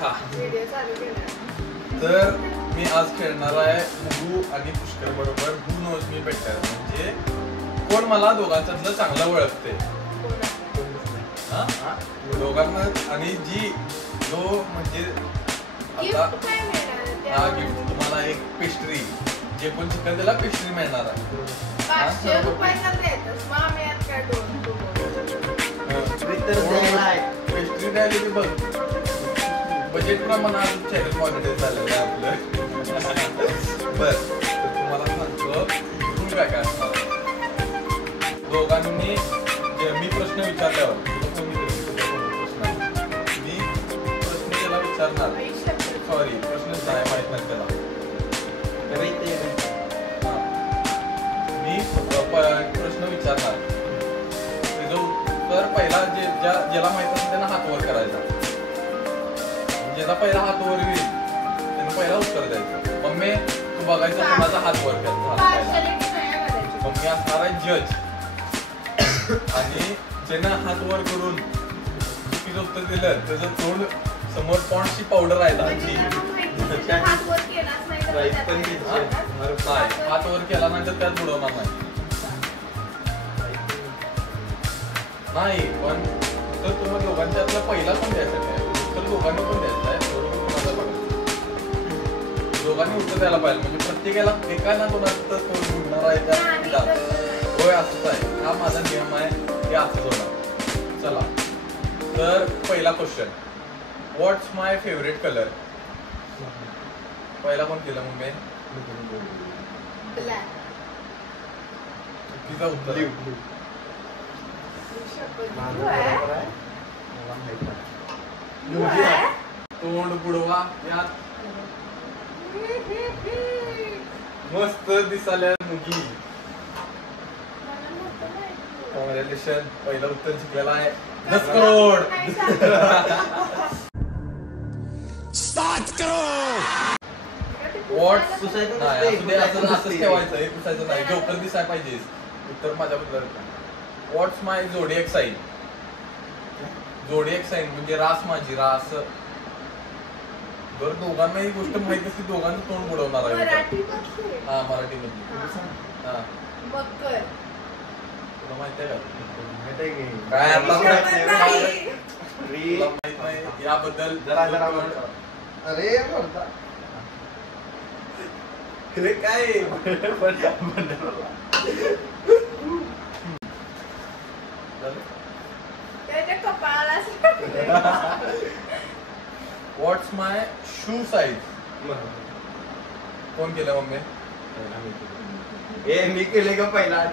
हा व्हिडिओ चालू केला. तर मी आज खेळणार आहे मुगू आणि पुष्कर बरोबर हू नोज मी बेटर. म्हणजे कोण मला दोघांच्यातलं चांगलं ओळखते दोघांना. आणि जी जो म्हणजे आता हा गिफ्ट तुम्हाला एक पेस्ट्री, जे पण चिकन त्याला पेस्ट्री मिळणार आहे. 500 रुपयाला देतस मग आम्ही आज काय पेस्ट्री द्यायला की बघ बजेट प्रमाणात चॅनल मॉनिटर झालेलं आहे आपलं. बर तर तुम्हाला सांगतो तुम्ही काय काय असणार. दोघांनी मी प्रश्न विचारल्यावर मी प्रश्न त्याला विचारणार. सॉरी प्रश्नच नाही माहित नाही त्याला. मी प्रश्न विचारणार, त्याचं उत्तर पहिला ज्याला माहित असेल त्यांना हात वर करायचा. ज्याचा पहिला हात वर येईल त्यानं पहिला उत्तर द्यायचं. मम्मी तू बघायचं कोणाचा हात वर करतो. मम्मी असणार आहे जज. आणि ज्यानं हात वर करून चुकीचं उत्तर दिलं त्याचं तोंड समोर पॉन्डची पावडर आहे दाची. हात वर केलाच नाही तर हात वर केला नाही तर त्यात बुडवणार नाही. पण तर तुम्हाला दोघांच्यातला पहिला पण द्यायचा आहे तर दोघांनी पण द्यायचं आहे. बरोबर कोणाचा बघायचं दोघांनी उत्तर द्यायला पाहिजे. म्हणजे प्रत्येकाला एकाला कोणाचं तर तोंड बुडणार आहे त्या होय असंच आहे. हा माझा नियम आहे हे असंच होणार. चला तर पहिला क्वेश्चन, व्हॉट्स माय फेवरेट कलर. पहिला कोण केलं मम्मी? तिचा उत्तर तोंड बुडवा यात मस्त दिसाल्या मुगी. कॉंग्रॅच्युलेशन पहिलं उत्तर जिंकलेला आहे 10 करोड. 7 करोड. व्हॉट्स असं ठेवायचं हे पुसायचं नाही. जोकर दिसायला पाहिजे. उत्तर माझ्याबद्दल. व्हॉट्स माय झोडिएक साइन. झोडिएक साइन म्हणजे रास माझी रास. जर दोघांना ही गोष्ट माहिती असते दोघांचं तोंड बुडवणार आहे. हा मराठीमध्ये. हा मकर. तुला माहिती आहे का? काय माहित नाही याबद्दल जरा अरे काय व्हॉट्स माय शू साईज. कोण केलं मम्मी? मी केले का पहिला.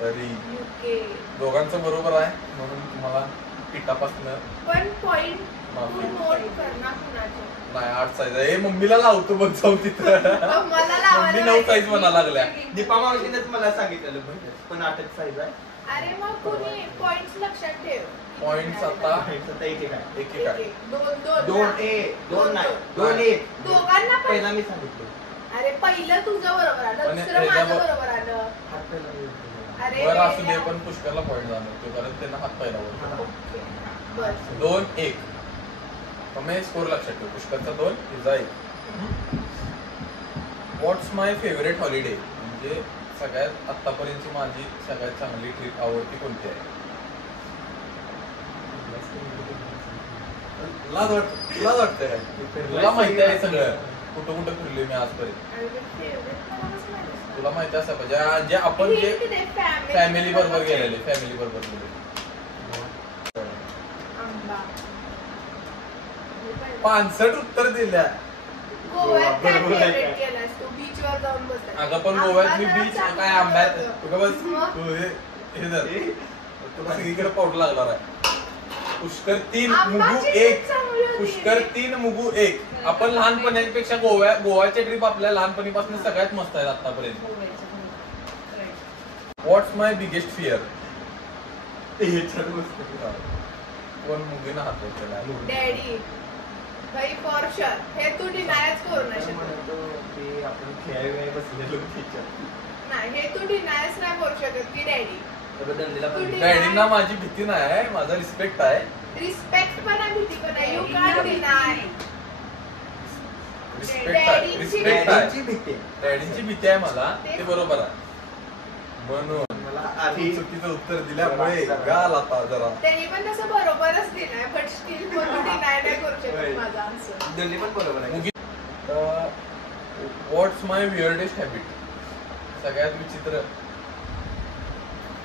तरी दोघांचं बरोबर आहे म्हणून तुम्हाला पिठापासून पण पॉइंट नाही 8 साईज आहे. मम्मीला लावतो बघ जाऊ तिथं. मम्मी 9 साईज म्हणा लागल्या. दीपा मावशीनेच मला सांगितलेलं पण 8 साईज आहे. अरे मग कोणी पॉइंट्स लक्षात ठेव. पॉइंट्स आता एक आहे. 2 नाही 2 दोघांना पहिला मी सांगितलं. अरे पहिलं तुझं बरोबर आलं दुसरं माझं बरोबर आलं. अरे बरं असू दे पण पुष्करला पॉइंट जाणार तो कारण त्यांना हात पहिला वर. 2-1 मम्मी स्कोर लक्षात ठेव. पुष्करचा 2 तुझा 1. व्हॉट्स माय फेवरेट हॉलिडे. म्हणजे सगळ्यात आतापर्यंतची माझी सगळ्यात चांगली ट्रिप आवडती कोणती आहे? लाज वाटतंय काय? तुला माहिती आहे सगळं कुठं कुठं फिरलोय मी आजपर्यंत. तुला माहिती असं पाहिजे जे आपण जे फॅमिली बरोबर गेलेले. फॅमिली बरोबर गेलेले 65 उत्तर दिल्या. अगं पण गोव्यात मी बीच काय आंब्यात बस तू हे तुला सगळीकडे पाऊट लागणार आहे. पुष्कर 3 मुगू 1. पुष्कर 3 मुगू 1. आपण लहानपणापेक्षा गोव्याच्या ट्रिप आपल्या लहानपणीपासून सगळ्यात मस्त आहेत आतापर्यंत. व्हॉट्स माय बिगेस्ट फिअर. कोण मुगीनं हात केला? डॅडी भाई फॉर शुअर. हे तू डिनायच करू नाही शकत. आपण खेळायला बसलेलो टीचर नाही हे तू डिनायच नाही करू शकत की डॅडी दंडीला पण कुठे? डॅडींना माझी भीती नाही आहे, माझा रिस्पेक्ट आहे. रिस्पेक्ट पण आहे, भीती पण आहे. You can't deny. रिस्पेक्ट आहे, रिस्पेक्ट आहे. डॅडीची भीती आहे. डॅडींची भीती आहे मला, ते बरोबर आहे. म्हणून मला तू आधी चुकीचं उत्तर दिल्यामुळे गाल आता जरा. त्यांनी पण तसं बरोबरच दिलाय, बट स्टील म्हणून डिनाय नाही करू होय. शकत माझा आन्सर. दंडी पण बरोबर आहे. व्हॉट्स माय वियर्डेस्ट हॅबिट? सगळ्यात विचित्र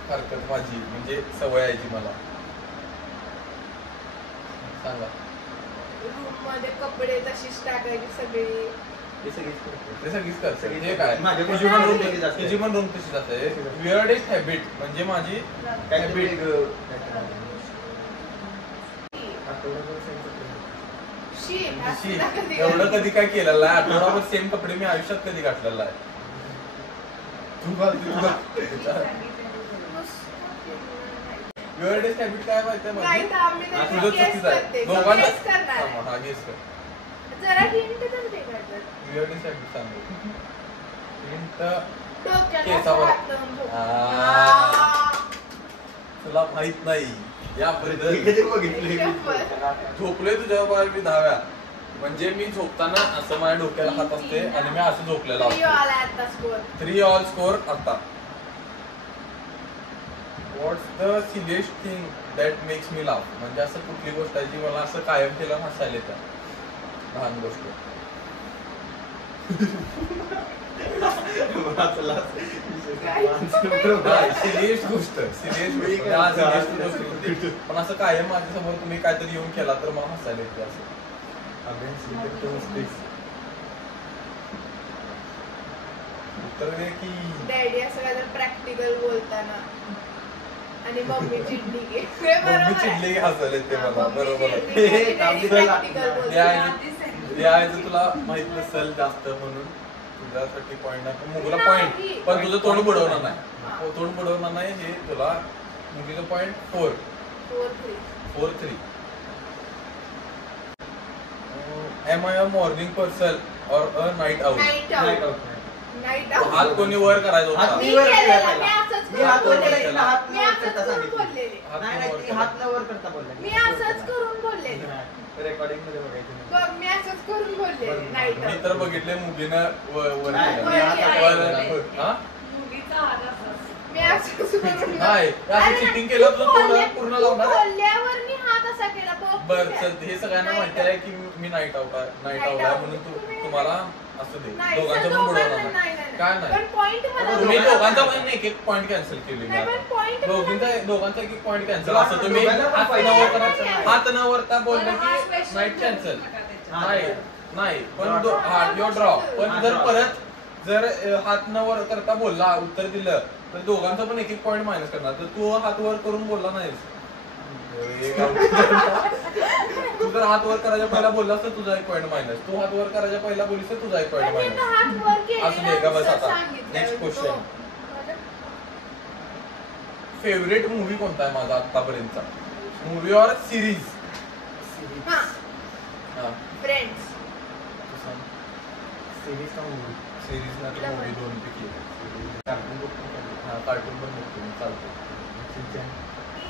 हरकत माझी म्हणजे सवय आहे जी मला सांगा. रूम मध्ये कपडे तशीच टाकायची सगळी. हे सगळीच करते. ते सगळीच करते. ते काय माझ्याकडे तुझी पण रूम तशीच असते. तुझी पण रूम तशीच असते. वियर्डेस्ट हॅबिट म्हणजे माझी काहीतरी हॅबिट. आठवड्याभर same कपडे. शी, शी, असं कधी एवढं कधी काय केलेलं आहे? आठवडाभर सेम कपडे मी आयुष्यात कधी घातलेला आहे? वियर्डेस्ट हॅबिट काय माहिती आहे नाही माझी? तर आम्ही त्याची तुझं guess चुकीचं आहे. करते. दोघांना guess करणार आहे. हा गेस कर. जरा hint तर दे काढलं. वियर्डेस्ट हॅबिट सांग. हिंट डोक्याला केसावर. हात लावून झोप. आ. तुला माहित नाही याबद्दल. कधी बघितली? झोपलोय तुझ्यावर मी 10व्या. म्हणजे मी झोपताना असं माझ्या डोक्याला हात असते आणि मी असं झोपलेला You all at the score. 3 all score आता. What's the silliest thing that makes me laugh? म्हणजे असं कुठली गोष्ट आहे जी मला असं कायम केलं हसायला येतं? लहान गोष्ट. सिरियस गोष्ट पण असं कायम माझ्यासमोर तुम्ही काहीतरी येऊन केला तर मग हसायला येते असं. उत्तर दे की. डॅडी असं काय तर प्रॅक्टिकल बोलताना आणि मम्मी चिडली की. मम्मी चिडली की हसायला येते मला. बरोबर आहे. प्रॅक्टिकल हे आहे जर तुला माहित नसेल जास्त म्हणून तुझ्यासाठी पॉईंट नाही. मुलीला पॉईंट पण तुझं तोंड बुडवणार नाही. तोंड बुडवणार नाही हे तुला. मुलीचं point 4-3. Am I a morning person or a night out? Night हात आउट. कोणी वर करायचा होता? मी केलेला, मी असंच मी हात करून वर बोललेले. केला, हात मी वर असंच करता करून सांगितलं. बोललेले. नाही ती हात न वर करता बोलला. मी असंच करून बोललेले. रेकॉर्डिंग मध्ये बघायचं. बघ, मी असंच करून बोललेले. Night me out. तर बघितले मुलीनं वर नाही, केलं. मी हात वर- हा? मी असंच करून नाही, बोलले. असं अरे, cheating केलं तर तू तोंड बोलले- पूर्ण तू लावणार? बोलल्यावर मी हात असा केला. बघ, बर ठीक चल आहे. हे सगळ्यांना माहिती आहे की मी नाईट आउट आहे म्हणून तुम्हाला असं दे. नाही, दोघांचं सर, पण बुडवणार दोघांचं नाही. नाही. काय पण नाही point मला तुम्ही दोघांचा- दोघांचा पण एक एक पॉईंट कॅन्सल केले मी नाही, पण आता. point दोघांचा एक एक पॉईंट कॅन्सल. दोघांना- असं तुम्ही दोघांना पण हात point न वर cancel करा- नाही. हात न वरता बोललं की नाईट कॅन्सल. नाही नाही पण ड्रॉ पण हा, जर draw. परत जर हात न वर करता बोलला उत्तर दिलं तर दोघांचा पण एक एक पॉईंट मायनस करणार. तर तू हात वर करून बोलला नाहीस. तू जर हात वर करायच्या पहिला बोललास तर तुझा एक पॉईंट मायनस. तू हात वर करायच्या पहिला बोलीस तर तुझा एक पॉईंट पण मी मायनस. तर हात वर केलेला असू दे का बस असं आता. सांगितलं. Next question. तो- फेवरेट मूवी कोणता आहे माझा आतापर्यंतचा? मूवी और सिरीज? हा, हा फ्रेंड्स. सिरीज का मूवी? सिरीज ना तर मूवी दोन पैकी कार्टून बुक पण करतो. हा कार्टून पण बघतो मी चालतो. शिनचॅन.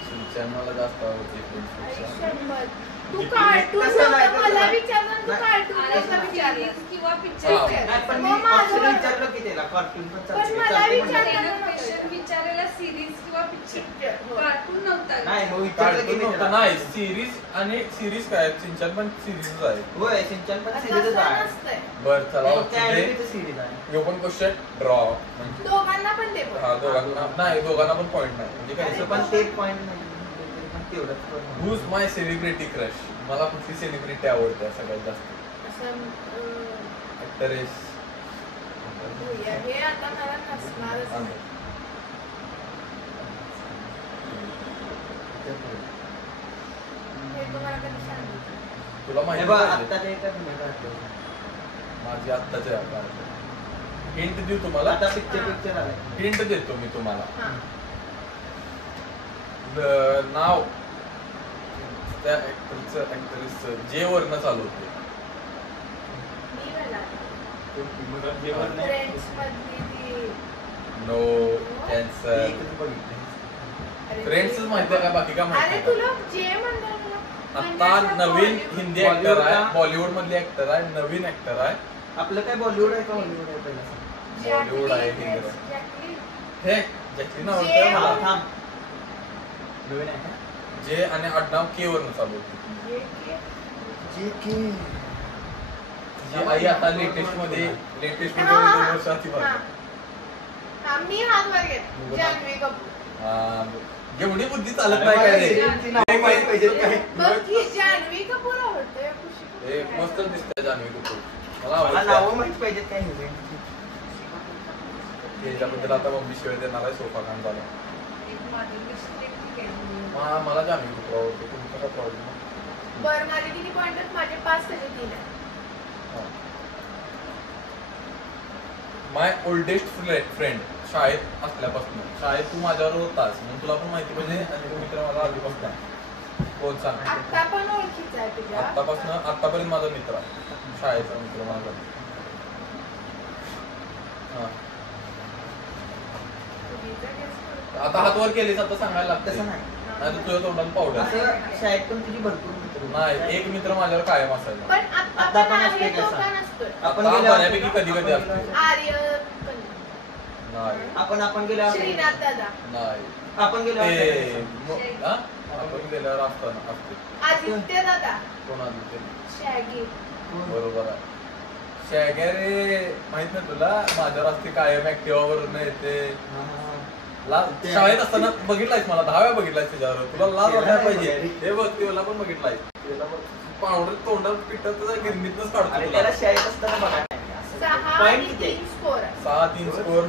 शिनचॅन मला जास्त आवडते फ्रेंड्सपेक्षा. शंभर. तू कार्टून तसं नाही, नव्हतं तसं मला नाही. विचारलं, तू नाही. कार्टून कसं विचारलं? किंवा हा. पिक्चर नाही, पण मी मग माझं option बरोबर. विचारलं की त्याला कार्टून पण पण चालते. मला चालते विचारलं. म्हणलं. क्वेश्चन विचारायला सिरीज किंवा पिक्चर हो. कार्टून नव्हता. नाही मग विचारलं की कार्टून मी नव्हतं त्याला. नाही सिरीज आणि सिरीज काय शिनचॅन पण सिरीजच आहे. होय शिनचॅन पण असं सिरीजच आहे. नसतंय. बर चला त्या पुढे. anime चं series आहे. ह्यो पण क्वेश्चन ड्रॉ म्हणजे दोघांना पण दे पण. हा दोघांना नाही दोघांना पण पॉईंट नाही म्हणजे काय त्याचं पण ते पॉइंट नाही पण तेवढंच पण. हुज माय सेलिब्रिटी क्रश? मला कुठली सेलिब्रिटी आवडते सगळ्यात जास्त? असं, ऍक्टरेस? हे आता मला नसणारच नाही. हे तुम्हाला कधी सांगितलं? तुला हे माहिती बघ, पाहिजे? आता ते एकच मिनिट आठवलं. माझी आत्ताच्या हिंट देऊ तुम्हाला? आता पिक्चर आलाय. हिंट देतो मी तुम्हाला. हा. नाव त्या ऍक्टरेसचं जे वरनं चालू होते. मी मला जेवण नाही. फ्रेंड्स मधली ती नो कॅन्सर. एकच बघितलं. फ्रेंड्सच माहिती आहे का, बाकी काय अरे माहिती आहे तुला जे म्हणलं आता नवीन हिंदी ऍक्टर आहे, बॉलिवूड मधले ऍक्टर आहे, नवीन ऍक्टर आहे. आपलं काय बॉलिवूड आहे का हॉलिवूड आहे पहिला? बॉलिवूड आहे, हिंदी आहे. हे जॅकलिन जे आवडतं मला. थांब. नवीन आहे का? जे आणि आडनाव के वरून चालू होते. जी आई आता लेटेस्ट मध्ये 2 वर्ष आधी बघ. मी हात वर घेत जान्हवी कपूर. एवढी बुद्धी चालत नाही काय रे. नाव माहित पाहिजे काय? बघ की जान्हवी कपूर आवडते खुशी कपूर. हे मस्त दिसतंय जान्हवी कपूर. मला मला आवडतं. नावं माहित पाहिजेत काय हे? त्याच्याबद्दल आता मम्मी शिवाय देणार आहे, सोफा खान झाला. मला जान्हवी कपूर आवडते. तुमचा काय प्रॉब्लेम? बरं माझे किती पॉइंट आहेत? माझे 5 त्याचे 3 आहेत. माय ओल्डेस्ट फ्रेंड शाळेत असल्यापासून. शाळेत तू माझ्यावर होतास म्हणून तुला पण माहिती पाहिजे, आणि तो मित्र माझा आधीपासून आहे. कोण सांग? आता पण ओळखीचा आहे तुझ्या. आतापर्यंत माझा मित्र आहे, शाळेचा मित्र माझा. आता हात वर केलीस आता सांगायला लागतं. तसं नाही. नाही तर तुझ्या तोंडाला पावडर. असं शाळेत पण तुझी भरपूर मित्र होते. नाही, एक मित्र माझ्यावर कायम असायचा. पण आता आता पण पण आहे, असते तो का का नसतोय? आपण आता गेल्यावर- बऱ्यापैकी कधी असते. आर्य पण. नाही आपण गेल्यावर श्रीनाथ दादा. नाही आपण गेल्यावर हा? आपण गेल्यावर असताना असते. आदित्य दादा. कोण आदित्य? शॅगी. बरोबर आहे. शॅगरे माहित नाही तुला? माझ्यावर असते कायम ऍक्टिव्हा वरून येते. शाळेत असताना बघितलायस मला 10 वेळा बघितलायस त्याच्यावर. तुला लाज वाटायला पाहिजे. हे बघ त्याला पण बघितलाय. पावडर तोंडात पिठात गिरणीतच काढतो आणि तुला. त्याला शाळेत असताना बघा 6 Point आणि किती? 3 स्कोर आहे. 6-3 स्कोर.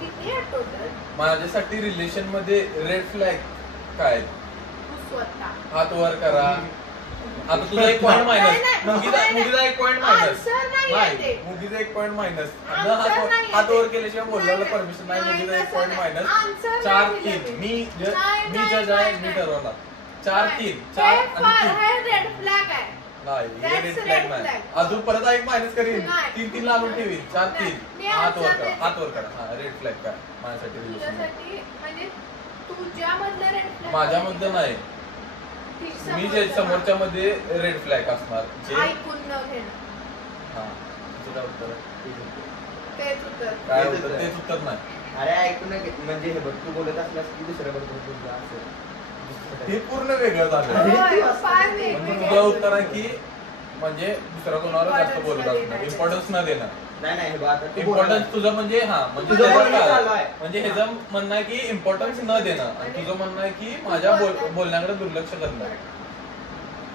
किती आहे टोटल? माझ्यासाठी रिलेशन मध्ये रेड फ्लॅग काय? तू स्वतः. हात वर करा. आता तुझा 1 पॉइंट मायनस. नाही, मुगीचा 1 पॉइंट मायनस. Answer नाही आहे नाही, ते. मुगीचा 1 पॉइंट मायनस. Answer नाही आहे हात ते. वर केल्याशिवाय बोलायला नाही, परमिशन नाही. नाही, मुगीचा 1 तसं पॉइंट नाही. मायनस. Answer 4-3. नाही मी नाही, जज आहे, नाही, मी नाही. ठरवणार. 4-3. हे 4 आणि फार 3. हे रेड फ्लॅग आहे. नाही, That's हे रेड red फ्लॅग नाही. flag. अजून परत 1 मायनस करीन. नाही. 3-3 ला आणून ठेवीन. 4-3. मी हात वर answer करा, देते. हात वर करा. हा, रेड फ्लॅग काय माझ्यासाठी रिलेशन. तुझ्यासाठी म्हणजे तुझ्यामधलं रेड फ्लॅग. माझ्यामध्ये नाही. मी जे समोरच्या मध्ये रेड फ्लॅग असणार जे ऐकून न घेणं. हा तुझं काय उत्तर आहे? तेच उत्तर. काय तेच उत्तर? उत्तर. तेच उत्तर नाही. अरे ऐकून म्हणजे हे बघ तू बोलत असलास की दुसऱ्या बरोबर बोलला असं. हे पूर्ण वेगळं झालं. होय, फार म्हणजे वेगवेगळे तुझं उत्तर आहे की म्हणजे दुसऱ्या कोणावर जास्त Importance बोलत न असणार, देणं. इम्पॉर्टन्स न देणं. नाही हे बघ आता तू इम्पॉर्टन्स बोलला. तुझं म्हणजे हा म्हणजे तुझं त्याच्यात बोलणं काय? चालू आहे. म्हणजे ह्याचं म्हणणं आहे की इम्पॉर्टन्स न देणं, आणि तुझं म्हणणं आहे की माझ्या बोलण्याकडे दुर्लक्ष करणं.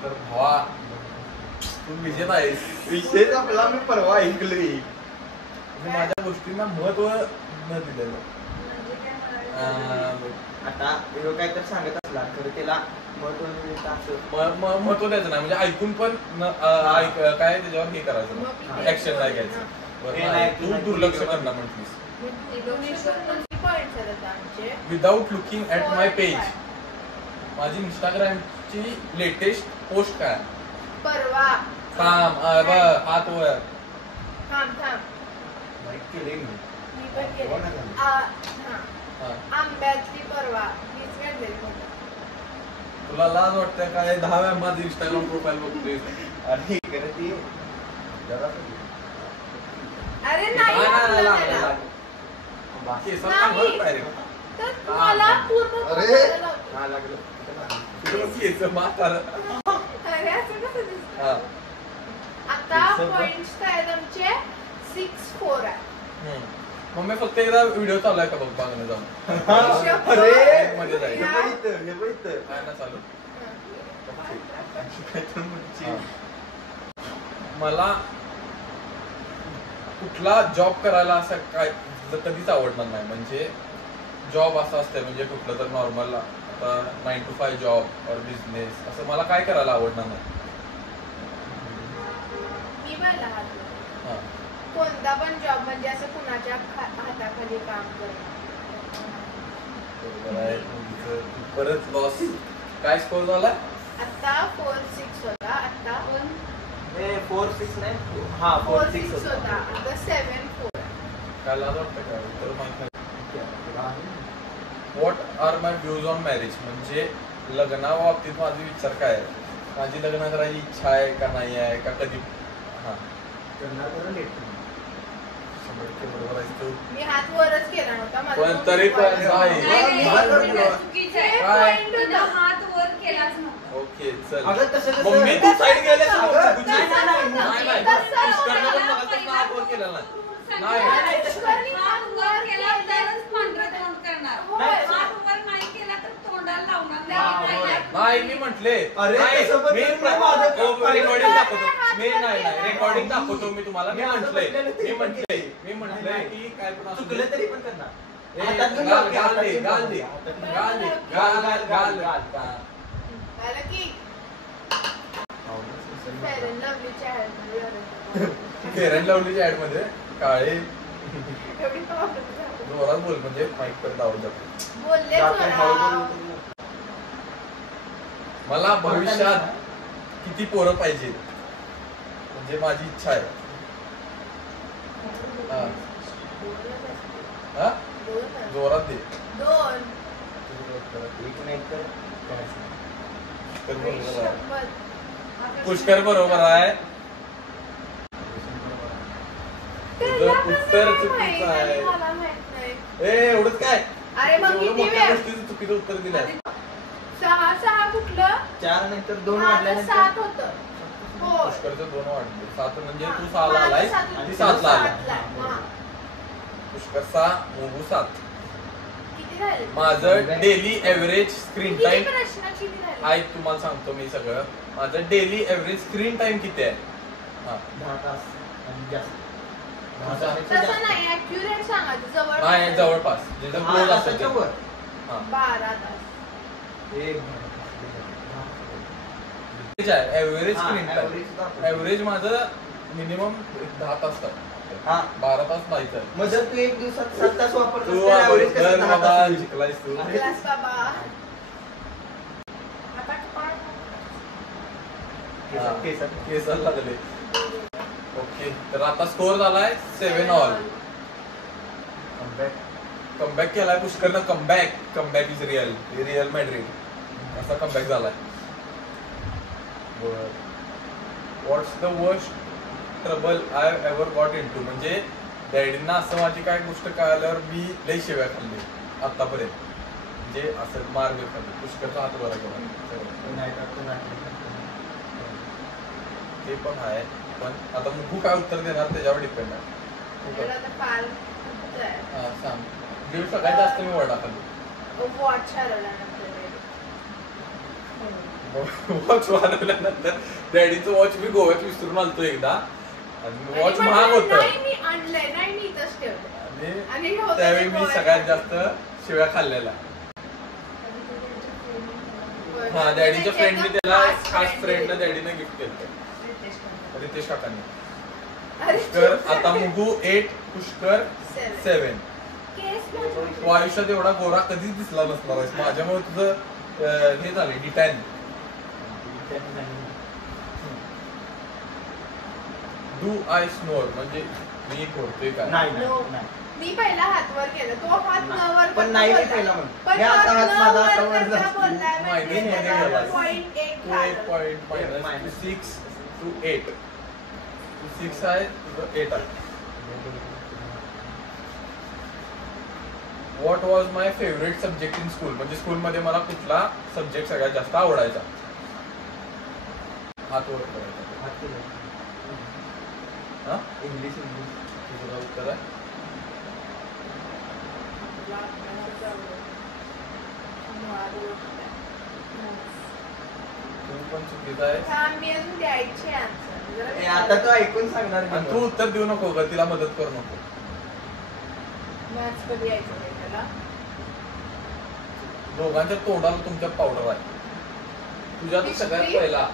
तर भावा तू विजेत आहेस. विषयच आपला मी परवा ऐकलोय. मी माझ्या गोष्टींना महत्व न दिलेलं. म्हणजे काय म्हणाले? आता ह्यो काय तर सांगत असला तर त्याला महत्व देता असं महत्व द्यायचं नाही, म्हणजे ऐकून पण काय त्याच्यावर हे करायचं मग नाही, ऍक्शन नाही घ्यायचं. बरं, हे नाही, नाही, तू नाही, दुर्लक्ष नाही. करणार म्हटलीस. पॉइंट आहेत आमचे. Without looking at my page. माझी इंस्टाग्रामची लेटेस्ट पोस्ट काय? परवा. थांब, हात वर. थांब. माहित केलंय मी. मी पण केलं. हो ना झालं. हा. हा. आंब्यातली परवा. मीच काढलेली फोटो. तुला लाज वाटते काय? 10 वेळा माझी इंस्टाग्राम प्रोफाईल बघतोय. अरे खरं ती जरा अरे नाही लागलं त्याला. केसात नाही. चांगलं direct. तर मला पूर्ण अरे. करायला लावतो. हा लागलं तुझं केस म्हातारं. अरे असं कसं दिसतं? हा. आता पॉइंट्स काय आहेत आमचे? 6-4 आहे. मम्मी फक्त एकदा व्हिडिओ चालू आहे का बघ बघणं जाऊन. अरे मध्ये जाईल. हे बघितलं, हे बघितलं. काय ना चालू. काय तर म्हणची. हा. मला कुठला जॉब करायला असं काय कधीच आवडणार नाही. म्हणजे जॉब असं असते म्हणजे कुठलं तर नॉर्मल आता 9 to 5 जॉब और बिझनेस असं मला काय करायला आवडणार नाही. मी पहिला हात हा. कोणता पण जॉब म्हणजे असं कुणाच्या हाताखाली काम करणं. बरोबर आहे. तुमचं परत लॉस. काय स्कोर झाला? आता 4-6 होता. आता हे 4-6 नाही हा 4-6 4-6 होता. आता 7-4. काय लाज वाटतं काय? तर माहित नाही. होता what are my views on marriage, म्हणजे लग्नाबाबतीत माझे विचार काय आहे, माझी लग्न करायची इच्छा आहे का नाही आहे का कधी. हा बरोबर आहे तू. मी हात वरच केला नव्हता माझा पण तोंड तरी पण दुखायला. नाही. चुकीचं आहे. काय? तुझा हात वर केलाच नव्हता. ओके चल अगं तसं कसं? मम्मी तू साईड गेले अगं, नाही नाही, पुष्करनं पण मगापासून हात वर केला नाही. नाही. हात वर केला तरच पांढरं तोंड करणार. होय. हात वर नाही केला तर तोंडाला लावणार हा, नाही. होय. नाही मी म्हटले अरे, नाही, तसं पण मी नाही माझं. रेकॉर्डिंग दाखवतो मी नाही रेकॉर्डिंग दाखवतो मी तुम्हाला. मी म्हटलंय की काय पण असू दे. चुकलं तरी पण करणार. ए, हातात घेऊन गाल लाव, गाल हातात दे घेऊन गाल लाव. दे हातात गाल दे गाल, गाल गाल, गाल गाल. झालं की फेअर अँड लव्हलीच्या ऍडमध्ये झालं. फेअर अँड लव्हलीच्या ऍड मध्ये काळे एवढी problem झाली. जोरात बोल म्हणजे माईक पर्यंत आवाज जातो. बोलले जातो, हळू जोरात. बोलू. मला भविष्यात किती पोरं पाहिजे म्हणजे माझी इच्छा आहे. हा. हा? दोन. जोरात दे. दोन. एक नाही तर करायचं. तर बरोबर आहे. शपथ. पुष्कर बरोबर आहे. त्याला तुझं कसं उत्तर काय चुकीचं माहित आहे. आणि मला माहित नाही. ए एवढंच काय अरे मग एवढं किती मोठ्या वेळ? गोष्टीचं चुकीचं उत्तर दिलं. 6 कुठलं? 4 नाही तर 2 माझं वाढल्यानंतर 7 होतं. हो. पुष्करचं 2 वाढले 7 म्हणजे हा. तू 6ला आलायस माझं आणि 7 7ला आला. सातला. हा. पुष्कर 6 मोगू 7. किती झाले? माझं डेली एव्हरेज स्क्रीन किती टाइम प्रश्न किती झाले? आहे तुम्हाला सांगतो मी सगळं. माझं डेली एव्हरेज स्क्रीन टाइम किती आहे. हा 10 तास आणि जास्त. तसं नाही ऍक्युरेट सांगायचं जवळ नाही जवळपास जिथं क्लोज असेल ते. वर. हा 12 तास. एव्हरेज हा, स्क्रीन टाइम average दाखवतो. एव्हरेज माझं मिनिमम 10 तास हा. 12 तास पाहिजे. मग जर तू एक दिवसात 7 तास वापरतोस तू तर average कसं दर 10 बाबा तास होईल? शिकलायस तू. क्लास बाबा. आता पाठ. केसात- केसात. केसाला लागले. ओके तर आता स्कोर झालाय 7 ऑल. कमबॅक केलाय पुष्करनं. कमबॅक इज रिअल मॅड्रिड असा कमबॅक झालाय. What's the worst trouble I ever got into, म्हणजे डॅडींना असं माझी काय गोष्ट कळाल्यावर मी लई शिव्या खाल्ली आतापर्यंत, म्हणजे असं मार्ग खाल्ली. पुष्करचा हात बरा केला ते पण आहे. पण आता मुखू काय उत्तर देणार त्याच्यावर डिपेंड आहे. आपल्याला आता फार खूप आहे. हा, सांग. जे सगळ्यात जास्त मी वडा खाल्ली. वॉच हरवल्यानंतर वॉच वाढवल्यानंतर डॅडीचं वॉच मी गोव्यात विसरून आलतो एकदा आणि वॉच आणि महाग होतं नाही मी आणलंय नाही मी इथंच ठेवलंय. आणि आणि होतं त्यावेळी ते मी गोव्यात. सगळ्यात जास्त शिव्या खाल्लेल्या. हा डॅडीच्या फ्रेंडने त्याला खास फ्रेंडनं डॅडीनं गिफ्ट केलं रितेश काकांनी. पुष्कर आता मुगू 8 पुष्कर 7. तू आयुष्यात एवढा गोरा कधीच दिसला नसणार आहेस. माझ्यामुळे तुझं हे झाले डिटॅन. डू आय स्नोर म्हणजे मी खोडतोय का. नाही No. नाही. मी पहिला हात वर केला तो हात न वर पण नाही मी पहिला म्हणतो. हे आता हात माझा आता वर जातो. मायनस मध्ये गेला. पॉइंट 1 तू 1 पॉईंट मायनस 6 टू 8. 6 आहे तुझं 8 आहे. What was my favourite subject in school, म्हणजे स्कूलमध्ये मला कुठला सब्जेक्ट सगळ्यात जास्त आवडायचा. हात वर करायचा. हात केला. हा इंग्लिश तुझं उत्तर आहे. तू पण चुकीचं आहे मी अजून द्यायचे ए, आता तो ऐकून सांगणार की आणि तू उत्तर देऊ नको ग, तिला मदत करू नको. मॅथ्स कधी यायचं नाही त्याला. दोघांच्या तोंडाला तुमच्या पावडर आहे. तुझ्या तर सगळ्यात History? पहिला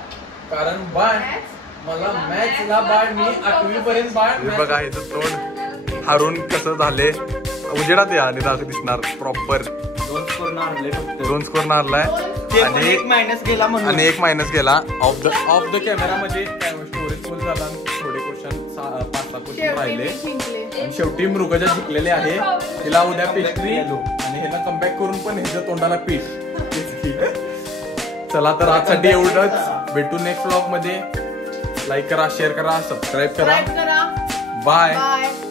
कारण बाळ Maths? मला मॅथ्सला बाळ मी 8वी पर्यंत बाळ बघा हे तोंड हारून कसं झाले. उजेडात या आणि दिसणार प्रॉपर. 2 स्कोर मारले फक्त. 2 स्कोर मारलाय ते पण आणि एक मायनस गेला म्हणून. आणि 1 मायनस गेला ऑफ द कॅमेरा मध्ये स्टोरेज फुल झाला. थोडे क्वेश्चन 5-6 क्वेश्चन शेवटी राहिले मी जिंकले. आणि शेवटी मृगजा जिंकलेले आहे. तिला उद्या पेस्ट्री आणि ह्याला कमबॅक करून पण ह्याच्या तोंडाला पीठ. चला तर आजसाठी एवढंच. भेटू नेक्स्ट व्लॉग मध्ये. लाईक करा, शेअर करा, सबस्क्राईब करा. करा. बाय. बाय.